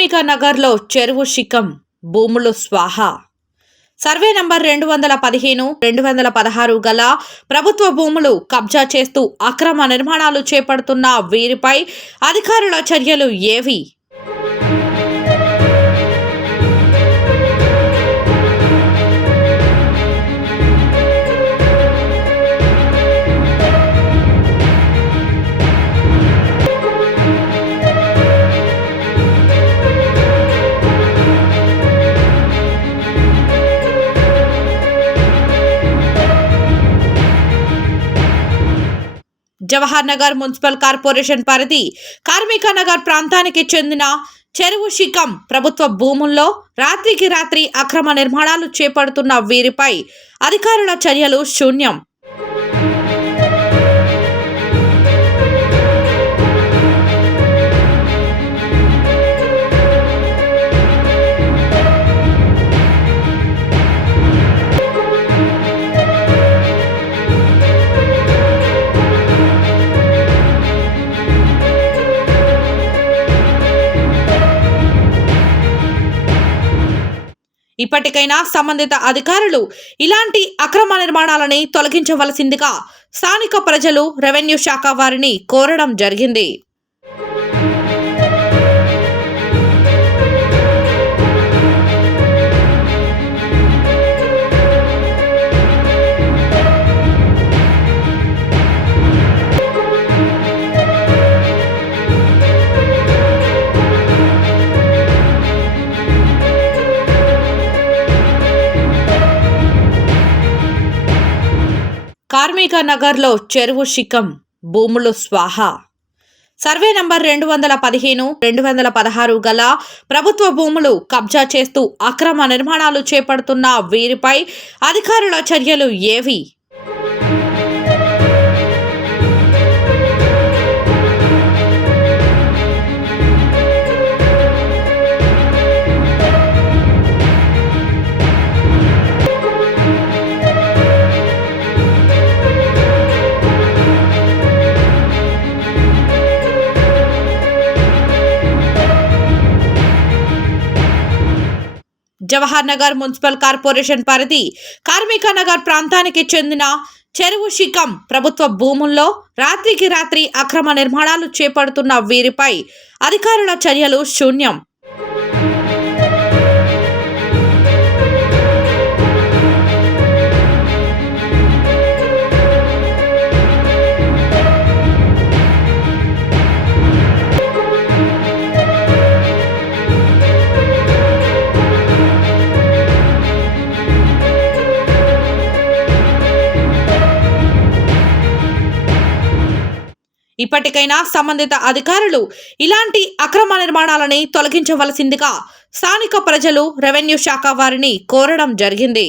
కార్మిక నగర్లో చెరువు శిఖం భూములు స్వాహ. సర్వే నంబర్ రెండు వందల పదిహేను రెండు వందల పదహారు గల ప్రభుత్వ భూములు కబ్జా చేస్తూ అక్రమ నిర్మాణాలు చేపడుతున్న వీరిపై అధికారుల చర్యలు ఏవి? జవహర్ నగర్ మున్సిపల్ కార్పొరేషన్ పరిధి కార్మిక నగర్ ప్రాంతానికి చెందిన చెరువు శిఖం ప్రభుత్వ భూముల్లో రాత్రికి రాత్రి అక్రమ నిర్మాణాలు చేపడుతున్న వీరిపై అధికారుల చర్యలు శూన్యం. ఇప్పటికైనా సంబంధిత అధికారులు ఇలాంటి అక్రమ నిర్మాణాలని తొలగించవలసిందిగా స్థానిక ప్రజలు రెవెన్యూ శాఖ వారిని కోరడం జరిగింది. కార్మిక నగర్లో చెరువు శిఖం భూములు స్వాహ. సర్వే నంబర్ రెండు వందల పదిహేను రెండు వందల పదహారు గల ప్రభుత్వ భూములు కబ్జా చేస్తూ అక్రమ నిర్మాణాలు చేపడుతున్న వీరిపై అధికారుల చర్యలు ఏవి? జవహర్ నగర్ మున్సిపల్ కార్పొరేషన్ పరిధి కార్మిక నగర్ ప్రాంతానికి చెందిన చెరువు శిఖం ప్రభుత్వ భూముల్లో రాత్రికి రాత్రి అక్రమ నిర్మాణాలు చేపడుతున్న వీరిపై అధికారుల చర్యలు శూన్యం. ఇప్పటికైనా సంబంధిత అధికారులు ఇలాంటి అక్రమ నిర్మాణాలని తొలగించవలసిందిగా స్థానిక ప్రజలు రెవెన్యూ శాఖ వారిని కోరడం జరిగింది.